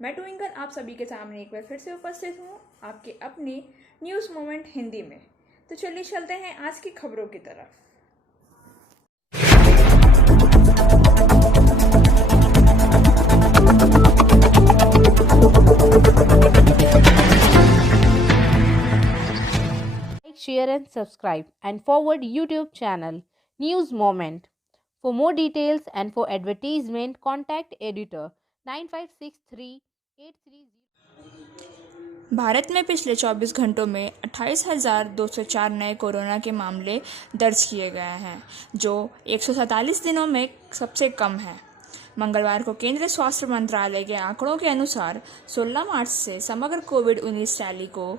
मैं ट्विंकल आप सभी के सामने एक बार फिर से उपस्थित हूँ आपके अपने न्यूज़ मोमेंट हिंदी में। तो चलिए चलते हैं आज की खबरों की तरफ। Like, share and subscribe and forward YouTube channel News Moment. For more details and for advertisement, contact editor 956383. Bharat में पिछले 24 घंटों में 28,204 नए कोरोना के मामले दर्ज किए गए हैं, जो 147 दिनों में सबसे कम है। मंगलवार को केंद्रीय स्वास्थ्य मंत्रालय के आंकड़ों के अनुसार 16 मार्च से समग्र कोविड-19 टैली को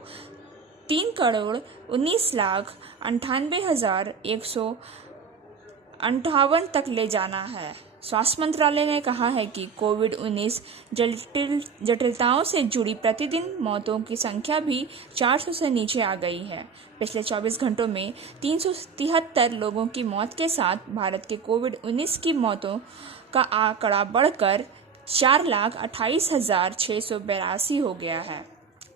3,19,98,158 तक ले जाना है। स्वास्थ्य मंत्रालय ने कहा है कि कोविड-19 जटिलताओं से जुड़ी प्रतिदिन मौतों की संख्या भी 400 से नीचे आ गई है। पिछले 24 घंटों में 373 लोगों की मौत के साथ भारत के कोविड-19 की मौतों का आंकड़ा बढ़कर 4,28,682 हो गया है।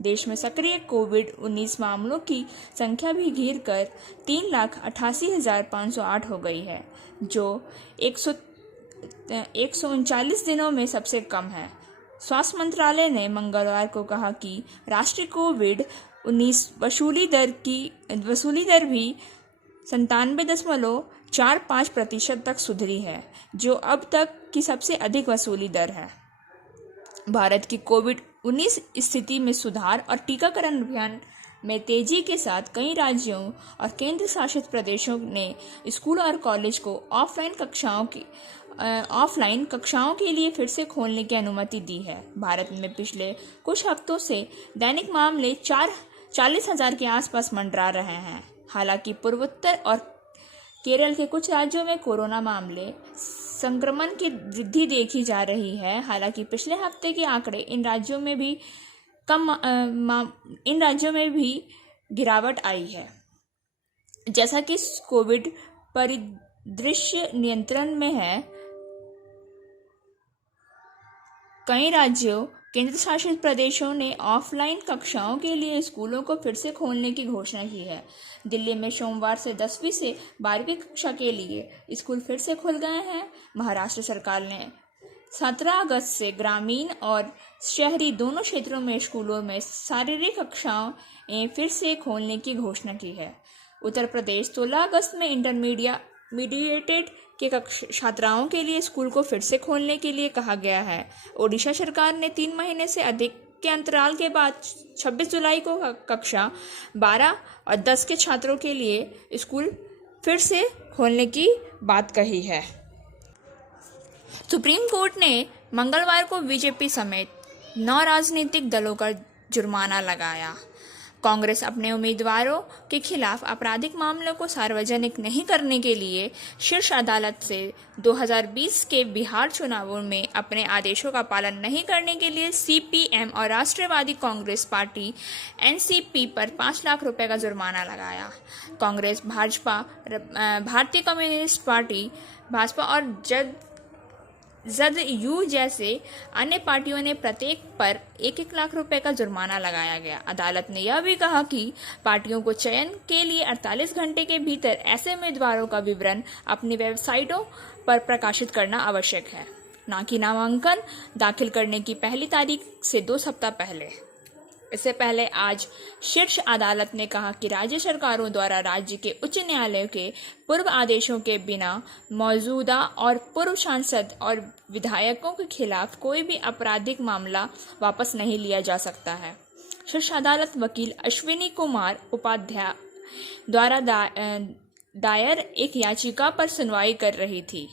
देश में सक्रिय कोविड-19 मामलों की संख्या भी गिरकर 3,88,508 हो गई है, जो 139 दिनों में सबसे कम है। स्वास्थ्य मंत्रालय ने मंगलवार को कहा कि राष्ट्रीय कोविड-19 वसूली दर भी 97.45% तक सुधरी है, जो अब तक की सबसे अधिक वसूली दर है। भारत की कोविड-19 स्थिति में सुधार और टीकाकरण अभियान में तेजी के साथ कई राज्यों और केंद्र शासित प्रदेशों ने स्कूल और कॉलेज को ऑफलाइन कक्षाओं के लिए फिर से खोलने की अनुमति दी है। भारत में पिछले कुछ हफ्तों से दैनिक मामले 40,000 के आसपास मंडरा रहे हैं। हालांकि पूर्वोत्तर और केरल के कुछ राज्यों में कोरोना मामले संक्रमण की वृद्धि देखी जा रही है। हालांकि पिछले हफ्ते के आंकड़े इन राज्यों में भी गिरावट आई है। जैसा कि कोविड परिदृश्य नियंत्रण में है, कई राज्यों केंद्र शासित प्रदेशों ने ऑफलाइन कक्षाओं के लिए स्कूलों को फिर से खोलने की घोषणा की है। दिल्ली में सोमवार से 10वीं से 12वीं कक्षा के लिए स्कूल फिर से खुल गए हैं। महाराष्ट्र सरकार ने 17 अगस्त से ग्रामीण और शहरी दोनों क्षेत्रों में स्कूलों में शारीरिक कक्षाएं फिर से खोलने की घोषणा की है। उत्तर प्रदेश 16 अगस्त में इंटरमीडिएटेड के छात्राओं के लिए स्कूल को फिर से खोलने के लिए कहा गया है। ओडिशा सरकार ने 3 महीने से अधिक के अंतराल के बाद 26 जुलाई को कक्षा 12 और 10 के छात्रों के लिए स्कूल फिर से खोलने की बात कही है। सुप्रीम कोर्ट ने मंगलवार को बीजेपी समेत 9 राजनीतिक दलों का जुर्माना लगाया। कांग्रेस अपने उम्मीदवारों के खिलाफ आपराधिक मामलों को सार्वजनिक नहीं करने के लिए शीर्ष अदालत से 2020 के बिहार चुनावों में अपने आदेशों का पालन नहीं करने के लिए सीपीएम और राष्ट्रवादी कांग्रेस पार्टी एनसीपी पर 5 लाख रुपए का जुर्माना लगाया। कांग्रेस, भाजपा, भारतीय कम्युनिस्ट पार्टी, भाजपा और जदयू जैसे अन्य पार्टियों ने प्रत्येक पर 1-1 लाख रुपए का जुर्माना लगाया गया। अदालत ने यह भी कहा कि पार्टियों को चयन के लिए 48 घंटे के भीतर ऐसे उम्मीदवारों का विवरण अपनी वेबसाइटों पर प्रकाशित करना आवश्यक है, न कि नामांकन दाखिल करने की पहली तारीख से 2 सप्ताह पहले। इससे पहले आज शीर्ष अदालत ने कहा कि राज्य सरकारों द्वारा राज्य के उच्च न्यायालय के पूर्व आदेशों के बिना मौजूदा और पूर्व सांसद और विधायकों के खिलाफ कोई भी आपराधिक मामला वापस नहीं लिया जा सकता है। शीर्ष अदालत वकील अश्विनी कुमार उपाध्याय द्वारा दायर एक याचिका पर सुनवाई कर रही थी,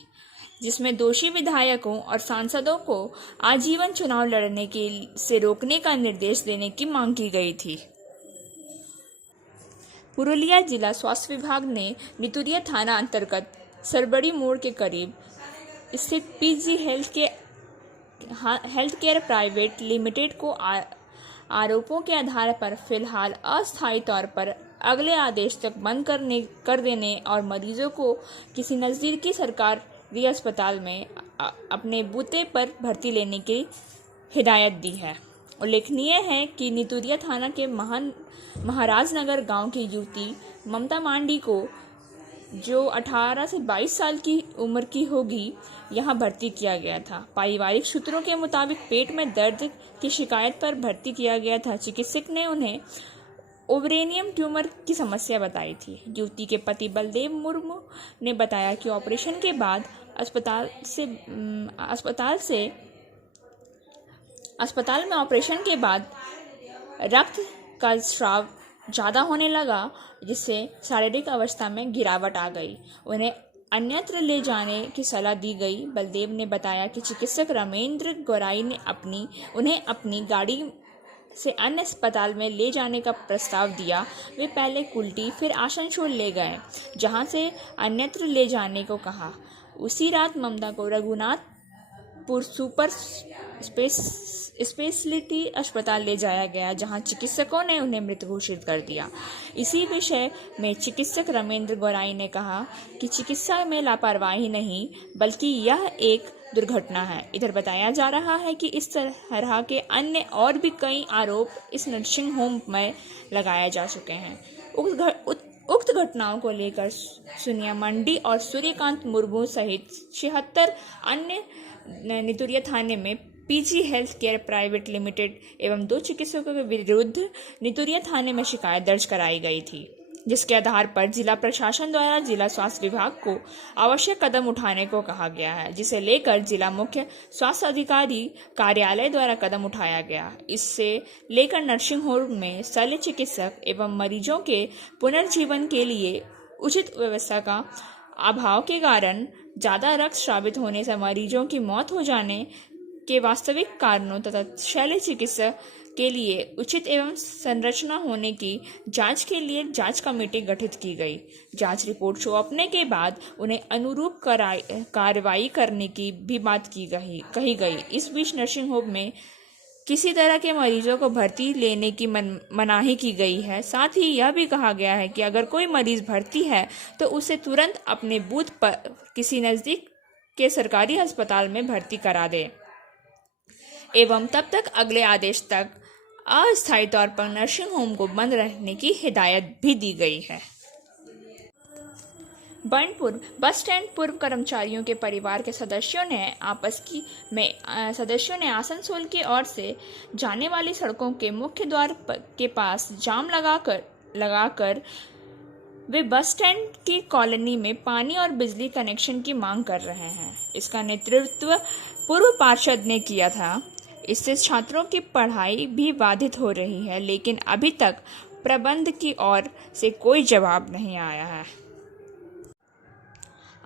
जिसमें दोषी विधायकों और सांसदों को आजीवन चुनाव लड़ने से रोकने का निर्देश देने की मांग की गई थी। पुरुलिया जिला स्वास्थ्य विभाग ने नितुरिया थाना अंतर्गत सरबड़ी मोड़ के करीब स्थित PG health care private limited को आरोपों के आधार पर फिलहाल अस्थायी तौर पर अगले आदेश तक बंद कर देने और मरीजों को किसी नज़दीकी सरकारी अस्पताल में अपने बूते पर भर्ती लेने की हिदायत दी है। उल्लेखनीय है कि नितुरिया थाना के महाराजनगर गांव की युवती ममता मांडी को, जो 18 से 22 साल की उम्र की होगी, यहां भर्ती किया गया था। पारिवारिक सूत्रों के मुताबिक पेट में दर्द की शिकायत पर भर्ती किया गया था। चिकित्सक ने उन्हें ओवरेनियम ट्यूमर की समस्या बताई थी। युवती के पति बलदेव मुर्मू ने बताया कि ऑपरेशन के बाद अस्पताल में ऑपरेशन के बाद रक्त का स्राव ज़्यादा होने लगा, जिससे शारीरिक अवस्था में गिरावट आ गई। उन्हें अन्यत्र ले जाने की सलाह दी गई। बलदेव ने बताया कि चिकित्सक रमेंद्र गौराई ने उन्हें अपनी गाड़ी से अन्य अस्पताल में ले जाने का प्रस्ताव दिया। वे पहले कुल्टी फिर आसनसोल ले गए, जहां से अन्यत्र ले जाने को कहा। उसी रात ममता को रघुनाथपुर सुपर स्पेशलिटी अस्पताल ले जाया गया, जहां चिकित्सकों ने उन्हें मृत घोषित कर दिया। इसी विषय में चिकित्सक रमेंद्र गौराई ने कहा कि चिकित्सा में लापरवाही नहीं, बल्कि यह एक दुर्घटना है। इधर बताया जा रहा है कि इस तरह के अन्य और भी कई आरोप इस नर्सिंग होम में लगाए जा चुके हैं। उक्त घटनाओं को लेकर सोनिया मंडी और सूर्यकांत मुर्मू सहित 76 अन्य नितुरिया थाने में PG health care private limited एवं 2 चिकित्सकों के विरुद्ध नितुरिया थाने में शिकायत दर्ज कराई गई थी, जिसके आधार पर जिला प्रशासन द्वारा जिला स्वास्थ्य विभाग को आवश्यक कदम उठाने को कहा गया है, जिसे लेकर जिला मुख्य स्वास्थ्य अधिकारी कार्यालय द्वारा कदम उठाया गया। इससे लेकर नर्सिंग होम में शल्य चिकित्सक एवं मरीजों के पुनर्जीवन के लिए उचित व्यवस्था का अभाव के कारण ज्यादा रक्त स्रावित होने से मरीजों की मौत हो जाने के वास्तविक कारणों तथा शल्य चिकित्सा के लिए उचित एवं संरचना होने की जांच के लिए जांच कमेटी गठित की गई। जांच रिपोर्ट सौंपने के बाद उन्हें अनुरूप कार्रवाई करने की भी बात कही गई। इस बीच नर्सिंग होम में किसी तरह के मरीजों को भर्ती लेने की मनाही की गई है। साथ ही यह भी कहा गया है कि अगर कोई मरीज भर्ती है तो उसे तुरंत अपने बूथ पर किसी नज़दीक के सरकारी अस्पताल में भर्ती करा दे एवं तब तक अगले आदेश तक अस्थायी तौर पर नर्सिंग होम को बंद रखने की हिदायत भी दी गई है। बर्नपुर बस स्टैंड पूर्व कर्मचारियों के परिवार के सदस्यों ने आसनसोल की ओर से जाने वाली सड़कों के मुख्य द्वार के पास जाम लगाकर वे बस स्टैंड की कॉलोनी में पानी और बिजली कनेक्शन की मांग कर रहे हैं। इसका नेतृत्व पूर्व पार्षद ने किया था। इससे छात्रों की पढ़ाई भी बाधित हो रही है, लेकिन अभी तक प्रबंधन की ओर से कोई जवाब नहीं आया है।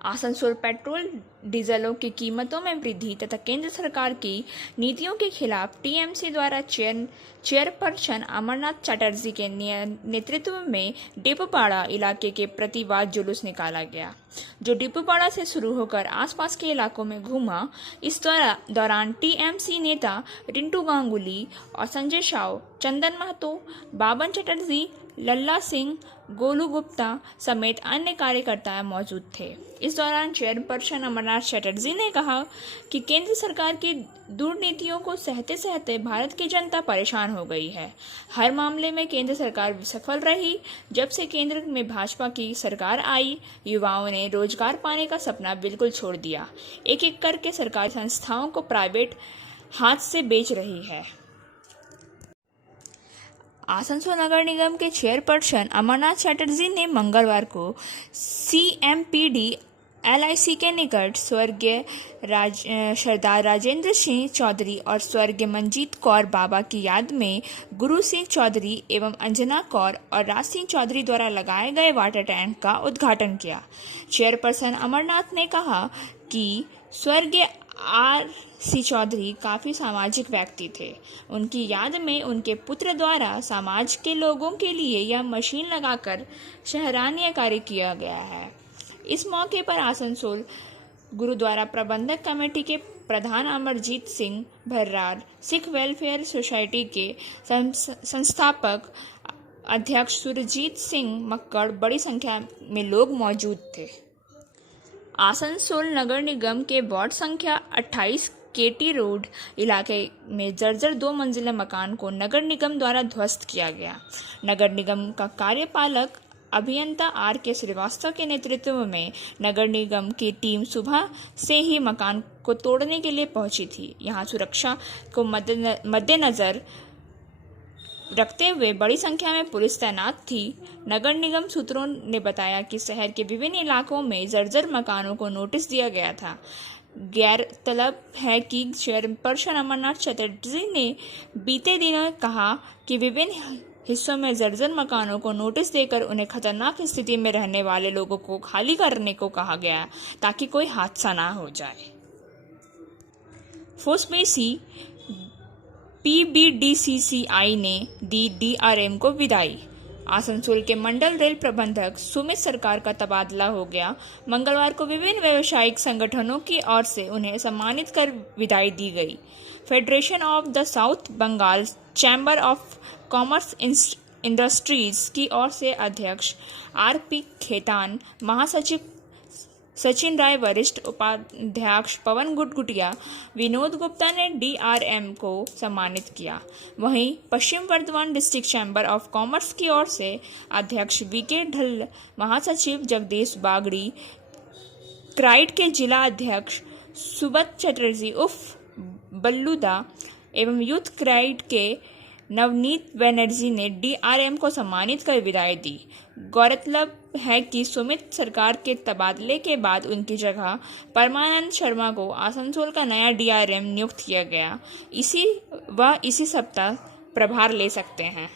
आसनसोल पेट्रोल डीजलों की कीमतों में वृद्धि तथा केंद्र सरकार की नीतियों के खिलाफ टीएमसी द्वारा चेयरपर्सन अमरनाथ चटर्जी के नेतृत्व में डिपूपाड़ा इलाके के प्रतिवाद जुलूस निकाला गया, जो डिपूपाड़ा से शुरू होकर आसपास के इलाकों में घूमा। इस दौरान टीएमसी नेता रिंटू गांगुली और संजय साव, चंदन महतो, बाबन चटर्जी, लल्ला सिंह, गोलू गुप्ता समेत अन्य कार्यकर्ता मौजूद थे। इस दौरान चेयरपर्सन अमरनाथ चटर्जी ने कहा कि केंद्र सरकार की दुर्नीतियों को सहते सहते भारत की जनता परेशान हो गई है। हर मामले में केंद्र सरकार विफल रही। जब से केंद्र में भाजपा की सरकार आई, युवाओं ने रोजगार पाने का सपना बिल्कुल छोड़ दिया। एक एक करके सरकारी संस्थाओं को प्राइवेट हाथ से बेच रही है। आसनसोल नगर निगम के चेयरपर्सन अमरनाथ चटर्जी ने मंगलवार को सीएमपीडी एलआईसी के निकट स्वर्गीय सरदार राजेंद्र सिंह चौधरी और स्वर्गीय मंजीत कौर बाबा की याद में गुरु सिंह चौधरी एवं अंजना कौर और राज सिंह चौधरी द्वारा लगाए गए वाटर टैंक का उद्घाटन किया। चेयरपर्सन अमरनाथ ने कहा कि स्वर्गीय आर.सी. चौधरी काफ़ी सामाजिक व्यक्ति थे। उनकी याद में उनके पुत्र द्वारा समाज के लोगों के लिए यह मशीन लगाकर सराहनीय कार्य किया गया है। इस मौके पर आसनसोल गुरुद्वारा प्रबंधक कमेटी के प्रधान अमरजीत सिंह भर्रार, सिख वेलफेयर सोसाइटी के संस्थापक अध्यक्ष सुरजीत सिंह मक्कड़ बड़ी संख्या में लोग मौजूद थे। आसनसोल नगर निगम के वार्ड संख्या 28 केटी रोड इलाके में जर्जर 2 मंजिला मकान को नगर निगम द्वारा ध्वस्त किया गया। नगर निगम का कार्यपालक अभियंता आर के श्रीवास्तव के नेतृत्व में नगर निगम की टीम सुबह से ही मकान को तोड़ने के लिए पहुंची थी। यहां सुरक्षा को मद्देनजर रखते हुए बड़ी संख्या में पुलिस तैनात थी। नगर निगम सूत्रों ने बताया कि शहर के विभिन्न इलाकों में जर्जर मकानों को नोटिस दिया गया था। गौरतलब है कि चेयरपर्सन अमरनाथ चटर्जी ने बीते दिनों कहा कि विभिन्न हिस्सों में जर्जर मकानों को नोटिस देकर उन्हें खतरनाक स्थिति में रहने वाले लोगों को खाली करने को कहा गया ताकि कोई हादसा ना हो जाए। फोस्पेसी PBDCCI ने दी DRM को विदाई। आसनसोल के मंडल रेल प्रबंधक सुमित सरकार का तबादला हो गया। मंगलवार को विभिन्न व्यावसायिक संगठनों की ओर से उन्हें सम्मानित कर विदाई दी गई। Federation of the south Bengal chamber of commerce industries की ओर से अध्यक्ष RP खेतान, महासचिव सचिन राय, वरिष्ठ उपाध्यक्ष पवन गुटगुटिया, विनोद गुप्ता ने DRM को सम्मानित किया। वहीं Paschim Bardhaman district chamber of commerce की ओर से अध्यक्ष VK ढल्ल, महासचिव जगदीश बागड़ी, क्राइड के जिला अध्यक्ष सुबत चटर्जी उर्फ बल्लूदा एवं यूथ क्राइड के नवनीत बनर्जी ने DRM को सम्मानित कर विदाई दी। गौरतलब है कि सुमित सरकार के तबादले के बाद उनकी जगह परमानंद शर्मा को आसनसोल का नया DRM नियुक्त किया गया। इसी सप्ताह प्रभार ले सकते हैं।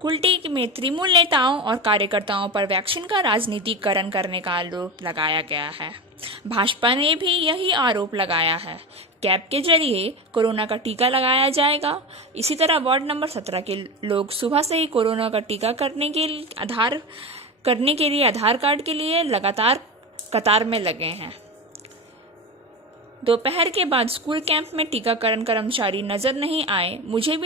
कुल्टी में तृणमूल नेताओं और कार्यकर्ताओं पर वैक्सीन का राजनीतिकरण करने का आरोप लगाया गया है। भाजपा ने भी यही आरोप लगाया है। कैब के जरिए कोरोना का टीका लगाया जाएगा। इसी तरह वार्ड नंबर 17 के लोग सुबह से ही कोरोना का टीका करने के लिए आधार कार्ड के लिए लगातार कतार में लगे हैं। दोपहर के बाद स्कूल कैंप में टीकाकरण कर्मचारी नजर नहीं आए। मुझे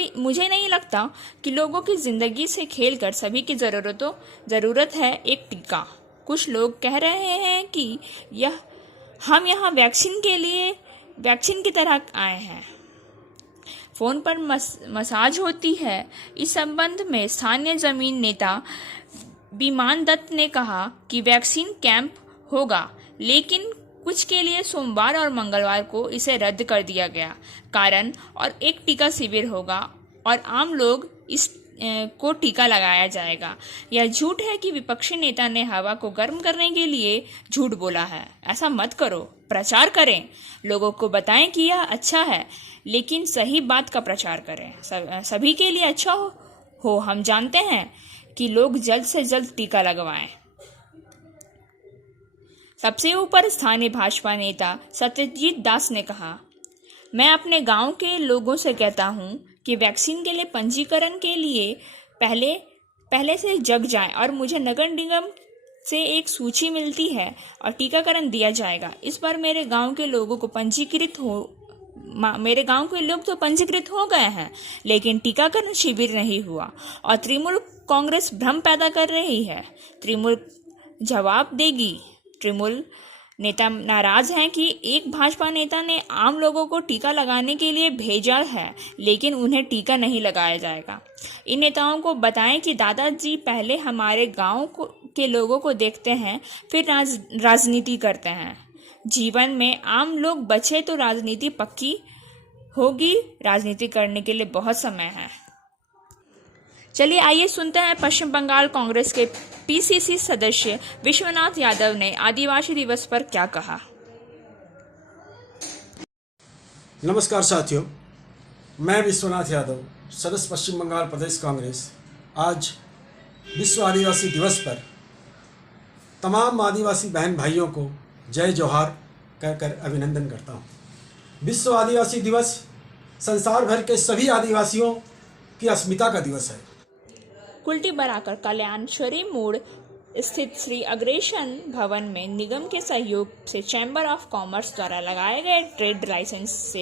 नहीं लगता कि लोगों की जिंदगी से खेलकर सभी की जरूरत है एक टीका। कुछ लोग कह रहे हैं कि हम यहाँ वैक्सीन की तरह आए हैं। फोन पर मसाज होती है। इस संबंध में स्थानीय जमीन नेता विमान दत्त ने कहा कि वैक्सीन कैंप होगा, लेकिन कुछ के लिए सोमवार और मंगलवार को इसे रद्द कर दिया गया कारण और एक टीका शिविर होगा और आम लोग को टीका लगाया जाएगा। यह झूठ है कि विपक्षी नेता ने हवा को गर्म करने के लिए झूठ बोला है। ऐसा मत करो, प्रचार करें, लोगों को बताएं कि यह अच्छा है, लेकिन सही बात का प्रचार करें, सभी के लिए अच्छा हो। हम जानते हैं कि लोग जल्द से जल्द टीका लगवाएं। सबसे ऊपर स्थानीय भाजपा नेता सत्यजीत दास ने कहा, मैं अपने गांव के लोगों से कहता हूं कि वैक्सीन के लिए पंजीकरण के लिए पहले से जग जाएं और मुझे नगर निगम से एक सूची मिलती है और टीकाकरण दिया जाएगा। इस बार मेरे गांव के लोग तो पंजीकृत हो गए हैं, लेकिन टीकाकरण शिविर नहीं हुआ और तृणमूल कांग्रेस भ्रम पैदा कर रही है। तृणमूल जवाब देगी। तृणमूल नेता नाराज हैं कि एक भाजपा नेता ने आम लोगों को टीका लगाने के लिए भेजा है, लेकिन उन्हें टीका नहीं लगाया जाएगा। इन नेताओं को बताएं कि दादाजी पहले हमारे गांव के लोगों को देखते हैं, फिर राजनीति करते हैं। जीवन में आम लोग बचे तो राजनीति पक्की होगी। राजनीति करने के लिए बहुत समय है। चलिए आइए सुनते हैं पश्चिम बंगाल कांग्रेस के PCC सदस्य विश्वनाथ यादव ने आदिवासी दिवस पर क्या कहा। नमस्कार साथियों, मैं विश्वनाथ यादव, सदस्य पश्चिम बंगाल प्रदेश कांग्रेस। आज विश्व आदिवासी दिवस पर तमाम आदिवासी बहन भाइयों को जय जोहार कहकर अभिनंदन करता हूँ। विश्व आदिवासी दिवस संसार भर के सभी आदिवासियों की अस्मिता का दिवस है। कुल्टी बराकर कल्याणश्वरी मोड़ स्थित श्री अग्रसेन भवन में निगम के सहयोग से चैम्बर ऑफ कॉमर्स द्वारा लगाए गए ट्रेड लाइसेंस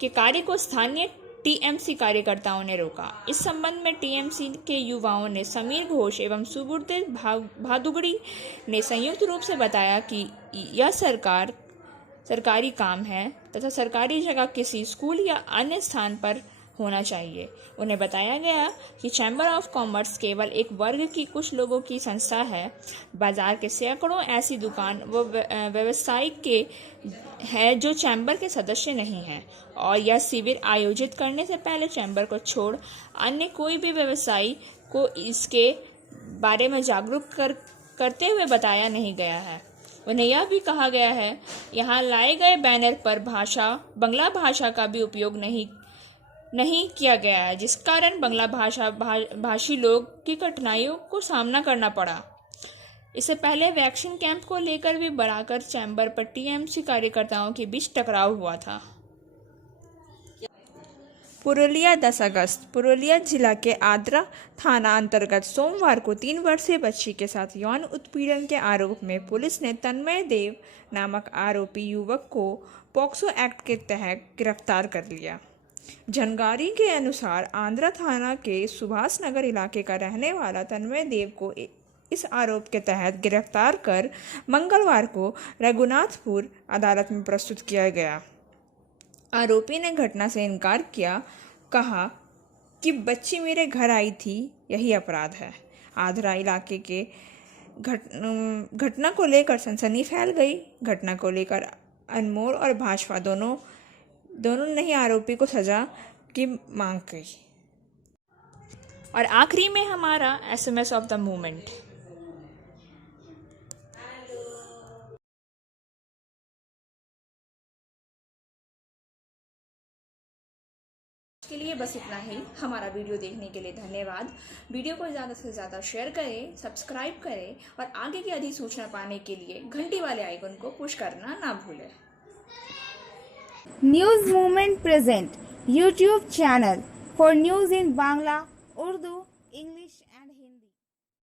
के कार्य को स्थानीय टीएमसी कार्यकर्ताओं ने रोका। इस संबंध में टीएमसी के युवाओं ने समीर घोष एवं सुब्रत भादुगड़ी ने संयुक्त रूप से बताया कि यह सरकारी काम है तथा सरकारी जगह किसी स्कूल या अन्य स्थान पर होना चाहिए। उन्हें बताया गया कि चैम्बर ऑफ कॉमर्स केवल एक वर्ग की कुछ लोगों की संस्था है। बाजार के सैकड़ों ऐसी दुकान व व्यवसायिक के है जो चैम्बर के सदस्य नहीं हैं और यह शिविर आयोजित करने से पहले चैम्बर को छोड़ अन्य कोई भी व्यवसायी को इसके बारे में जागरूक करते हुए बताया नहीं गया है। उन्हें यह भी कहा गया है यहाँ लाए गए बैनर पर बंगला भाषा का भी उपयोग नहीं किया गया है, जिस कारण बंगला भाषी लोग की कठिनाइयों को सामना करना पड़ा। इससे पहले वैक्सीन कैंप को लेकर भी बढ़ाकर चैम्बर पर टीएमसी कार्यकर्ताओं के बीच टकराव हुआ था। पुरुलिया 10 अगस्त। पुरुलिया जिला के आद्रा थाना अंतर्गत सोमवार को 3 वर्षीय बच्ची के साथ यौन उत्पीड़न के आरोप में पुलिस ने तन्मय देव नामक आरोपी युवक को पॉक्सो एक्ट के तहत गिरफ्तार कर लिया। जानकारी के अनुसार आंध्रा थाना के सुभाष नगर इलाके का रहने वाला तन्मय देव को इस आरोप के तहत गिरफ्तार कर मंगलवार को रघुनाथपुर अदालत में प्रस्तुत किया गया। आरोपी ने घटना से इनकार किया, कहा कि बच्ची मेरे घर आई थी, यही अपराध है। आंध्रा इलाके के घटना को लेकर सनसनी फैल गई। घटना को लेकर अनमोल और भाजपा दोनों ने ही आरोपी को सजा की मांग की। और आखिरी में हमारा एसएमएस ऑफ द मूवमेंट। के लिए बस इतना ही। हमारा वीडियो देखने के लिए धन्यवाद। वीडियो को ज़्यादा से ज़्यादा शेयर करें, सब्सक्राइब करें और आगे की अधिसूचना पाने के लिए घंटी वाले आइकन को पुश करना ना भूलें। News Movement present YouTube channel for news in Bangla, Urdu, English